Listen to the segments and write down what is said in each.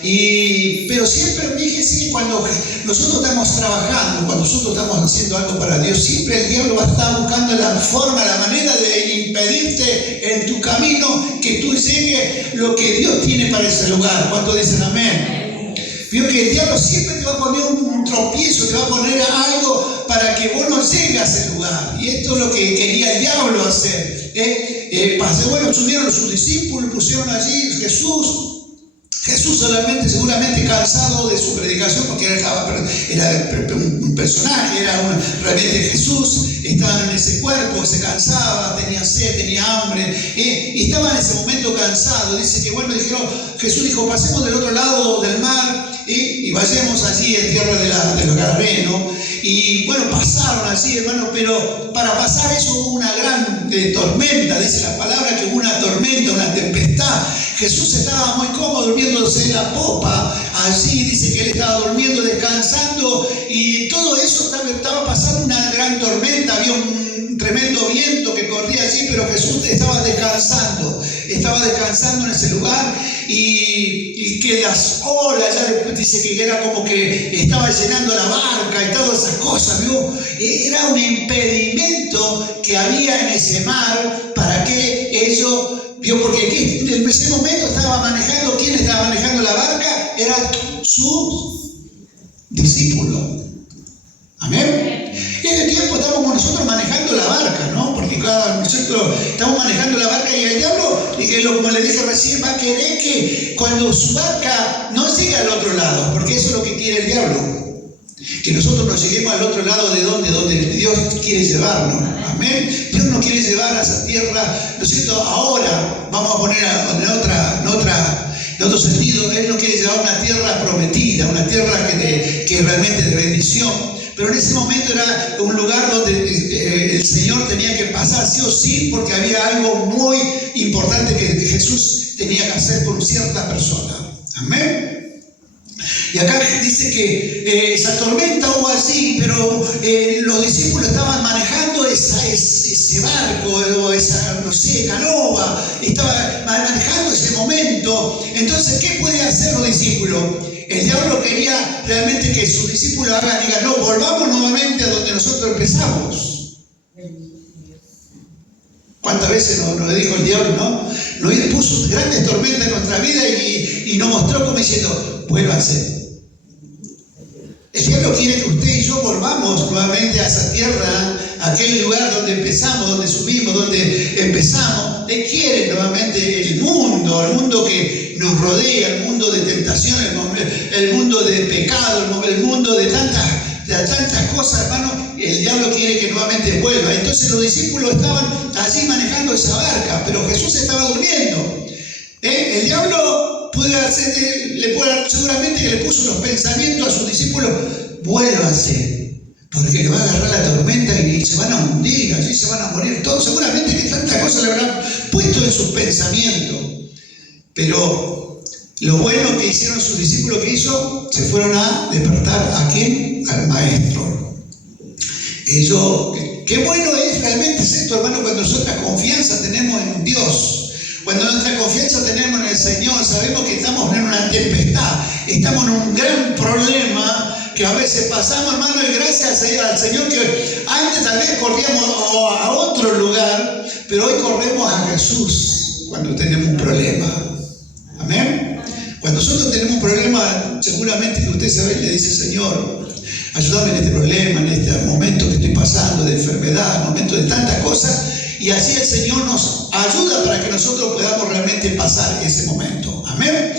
Pero siempre fíjense que cuando nosotros estamos trabajando, cuando nosotros estamos haciendo algo para Dios, siempre el diablo va a estar buscando la forma, la manera de impedirte en tu camino que tú llegues lo que Dios tiene para ese lugar. ¿Cuántos dicen amén? Vio que el diablo siempre te va a poner un tropiezo, te va a poner algo para que vos no llegues a ese lugar. Y esto es lo que quería el diablo hacer. Bueno, subieron sus discípulos, pusieron allí Jesús seguramente cansado de su predicación, porque era un personaje, realmente Jesús, estaba en ese cuerpo, se cansaba, tenía sed, tenía hambre, y estaba en ese momento cansado. Dice que Jesús dijo, pasemos del otro lado del mar y vayamos allí en tierra de los Gadarenos. Y bueno, pasaron así, hermano, pero para pasar eso hubo una gran tormenta, dice la palabra que hubo una tormenta, una tempestad. Jesús estaba muy cómodo durmiéndose en la popa, allí dice que él estaba durmiendo, descansando, y todo eso estaba pasando una gran tormenta, había un tremendo viento que corría allí, pero Jesús estaba descansando en ese lugar, y que las olas, ya después dice que era como que estaba llenando la barca y todas esas cosas, ¿vio? Era un impedimento que había en ese mar para que ellos, ¿vio? Porque en ese momento ¿quién estaba manejando la barca? Era su discípulo. Amén. En el tiempo estamos nosotros manejando la barca, ¿no? Porque nosotros estamos manejando la barca y el diablo, como le dije recién, va a querer que cuando su barca no llegue al otro lado, porque eso es lo que quiere el diablo, que nosotros nos lleguemos al otro lado de donde Dios quiere llevarnos. Amén. Dios nos quiere llevar a esa tierra, ¿no es cierto? Ahora vamos a poner en otro sentido, Él nos quiere llevar a una tierra prometida, una tierra que realmente de bendición. Pero en ese momento era un lugar donde el Señor tenía que pasar sí o sí, porque había algo muy importante que Jesús tenía que hacer con cierta persona. Amén. Y acá dice que esa tormenta hubo así, pero los discípulos estaban manejando ese barco, o esa, no sé, canoa, estaban manejando ese momento. Entonces, ¿qué podían hacer los discípulos? El diablo quería realmente que sus discípulos digan, no, volvamos nuevamente a donde nosotros empezamos. ¿Cuántas veces nos dijo el diablo, no? Nos puso grandes tormentas en nuestra vida y nos mostró como diciendo, vuélvanse. El diablo quiere que usted y yo volvamos nuevamente a esa tierra, a aquel lugar donde empezamos, donde subimos, donde empezamos. Él quiere nuevamente el mundo que nos rodea, el mundo de tentación, el mundo de pecado, el mundo de tantas cosas, hermano. El diablo quiere que nuevamente vuelva. Entonces los discípulos estaban allí manejando esa barca, pero Jesús estaba durmiendo. El diablo seguramente que le puso los pensamientos a sus discípulos, vuélvanse, porque le va a agarrar la tormenta y se van a hundir, allí se van a morir todos. Seguramente que tantas cosas le habrán puesto en sus pensamientos. Pero lo bueno que hicieron sus discípulos, que hizo, se fueron a despertar ¿a quién? Al maestro. Qué bueno es realmente esto, hermano, cuando nosotros confianza tenemos en Dios. Cuando nuestra confianza tenemos en el Señor, sabemos que estamos en una tempestad, estamos en un gran problema que a veces pasamos, hermano, y gracias al Señor que antes tal vez corríamos a otro lugar, pero hoy corremos a Jesús cuando tenemos un problema. Amén. Cuando nosotros tenemos un problema, seguramente que usted sabe, le dice, Señor, ayúdame en este problema, en este momento que estoy pasando de enfermedad, momento de tantas cosas. Y así el Señor nos ayuda para que nosotros podamos realmente pasar ese momento. Amén.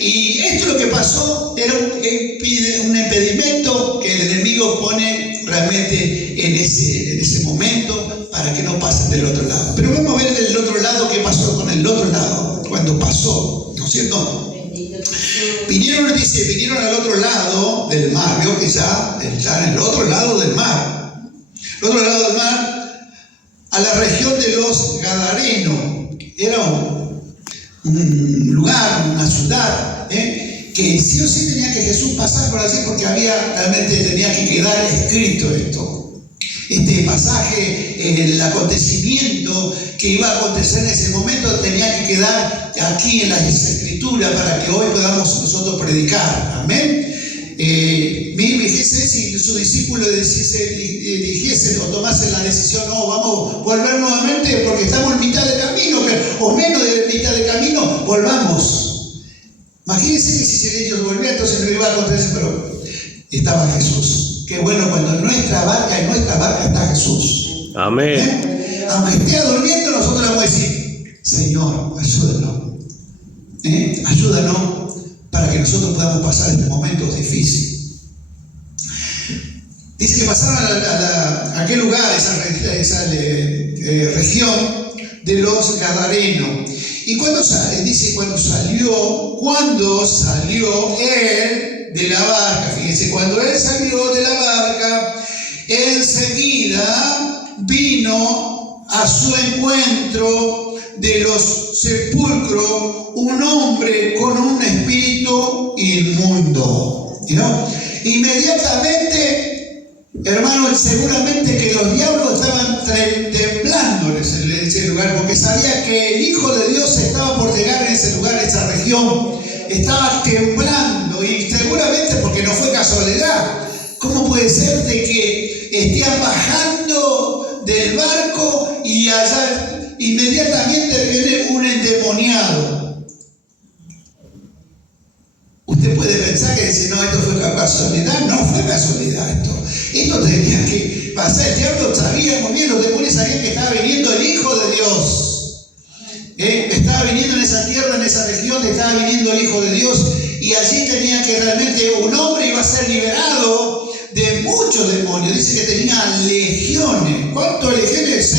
Y esto lo que pasó era un impedimento que el enemigo pone realmente en ese momento para que no pasen del otro lado. Pero vamos a ver del otro lado qué pasó con el otro lado cuando pasó, ¿no es cierto? Vinieron al otro lado del mar. Veo que ya están en el otro lado del mar. El otro lado del mar, a la región de los Gadarenos. Era un lugar, una ciudad, que sí o sí tenía que Jesús pasar por allí, porque realmente tenía que quedar escrito esto. Este pasaje, el acontecimiento que iba a acontecer en ese momento tenía que quedar aquí en las Escrituras para que hoy podamos nosotros predicar. Amén. Fíjese si su discípulo dijese o tomase la decisión, no, vamos a volver nuevamente porque estamos en mitad de camino, o menos de mitad de camino, volvamos. Imagínense que si ellos volvían, entonces no iba a acontecer, pero estaba Jesús. Qué bueno cuando en nuestra barca está Jesús. Amén. Aunque esté durmiendo, nosotros le vamos a decir, Señor, ayúdanos. Ayúdanos para que nosotros podamos pasar este momento difícil. Dice que pasaron a aquel lugar, esa región de los Gadarenos. Y cuando salió él de la barca, fíjense, cuando él salió de la barca, enseguida vino a su encuentro de los sepulcros un hombre con un espíritu inmundo. ¿No? Inmediatamente, hermanos, seguramente que los diablos estaban temblando en ese lugar, porque sabía que el Hijo de Dios estaba por llegar en ese lugar, en esa región. Estaba temblando, y seguramente porque no fue casualidad. ¿Cómo puede ser de que estén bajando del barco y allá inmediatamente viene un endemoniado? Usted puede pensar que dice, no, esto fue casualidad. No fue casualidad esto. Esto tenía que pasar. El diablo sabía muy bien, los demonios sabían que estaba viniendo el Hijo de Dios. Estaba viniendo en esa tierra, en esa región, estaba viniendo el Hijo de Dios. Y allí tenía que realmente un hombre iba a ser liberado de muchos demonios. Dice que tenía legiones. ¿Cuántos legiones?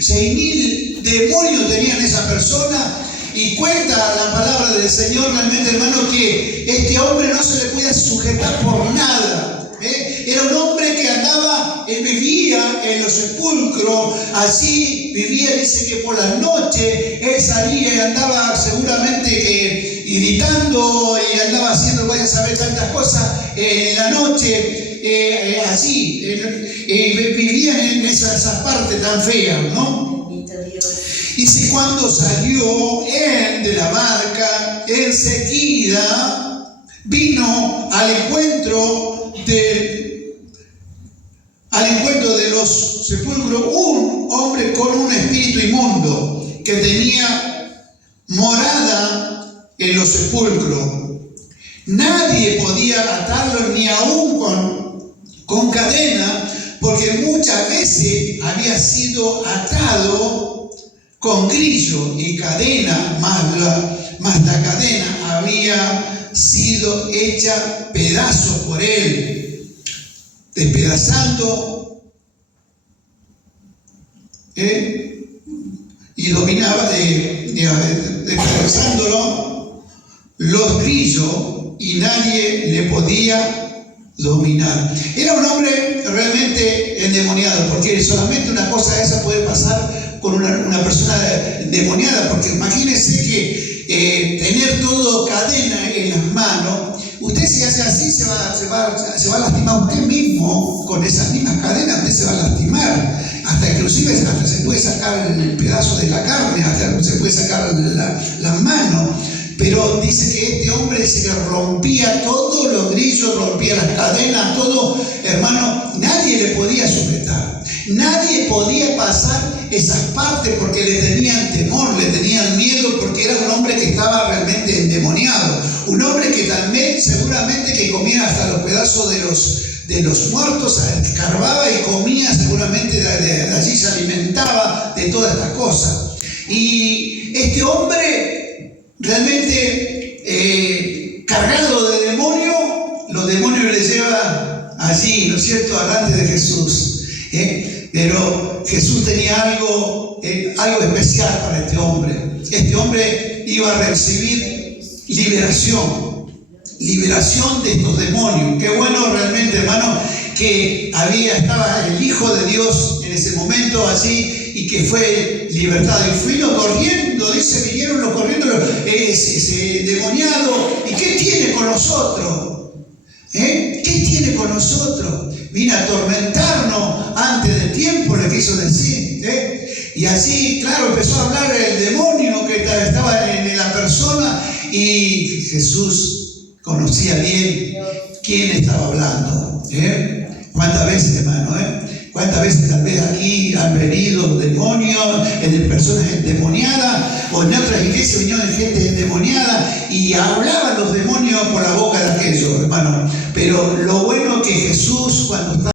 6.000 demonios tenían esa persona. Y cuenta la palabra del Señor realmente, hermano, que este hombre no se le podía sujetar por nada. Era un hombre que andaba, vivía en los sepulcros, así vivía, dice que por las noches él salía y andaba seguramente gritando y andaba haciendo, vaya a saber, tantas cosas en la noche, así, vivía en esa parte tan fea, ¿no? Y si cuando salió él de la barca, enseguida vino al encuentro de los sepulcros un hombre con un espíritu inmundo que tenía morada en los sepulcros. Nadie podía atarlo ni aún con cadena, porque muchas veces había sido atado con grillo y cadena, más la cadena había sido hecha pedazos por él, despedazando y dominaba, despedazándolo los grillos, y nadie le podía dominar. Era un hombre realmente endemoniado, porque solamente una cosa esa puede pasar con una persona endemoniada, porque imagínense que tener todo cadena en las manos, usted si hace así se va a lastimar usted mismo, con esas mismas cadenas usted se va a lastimar, hasta inclusive hasta se puede sacar el pedazo de la carne, hasta se puede sacar las manos. Pero dice que este hombre dice que rompía todos los grillos, rompía las cadenas, todo, hermano, nadie le podía sujetar. Nadie podía pasar esas partes porque le tenían temor, le tenían miedo, porque era un hombre que estaba realmente endemoniado. Un hombre que también seguramente que comía hasta los pedazos de los muertos, escarbaba y comía seguramente, de allí se alimentaba de todas estas cosas. Y este hombre realmente cargado de demonios, los demonios le llevan allí, ¿no es cierto?, delante de Jesús. Pero Jesús tenía algo especial para este hombre. Este hombre iba a recibir liberación de estos demonios. Qué bueno realmente, hermano, que estaba el Hijo de Dios en ese momento allí y que fue libertado. Y vino corriendo, dice, vinieron los corriendo ese demoniado. ¿Y qué tiene con nosotros? ¿Qué tiene con nosotros? Vino a atormentarnos antes del tiempo, le quiso decir. Y así, claro, empezó a hablar el demonio que estaba en la persona, y Jesús conocía bien quién estaba hablando. ¿Cuántas veces, hermano? ¿Cuántas veces tal vez aquí han venido demonios, personas endemoniadas, o en otras iglesias vinieron gente endemoniada y hablaban los demonios por la boca de aquellos, hermano? Pero lo bueno que Jesús, cuando está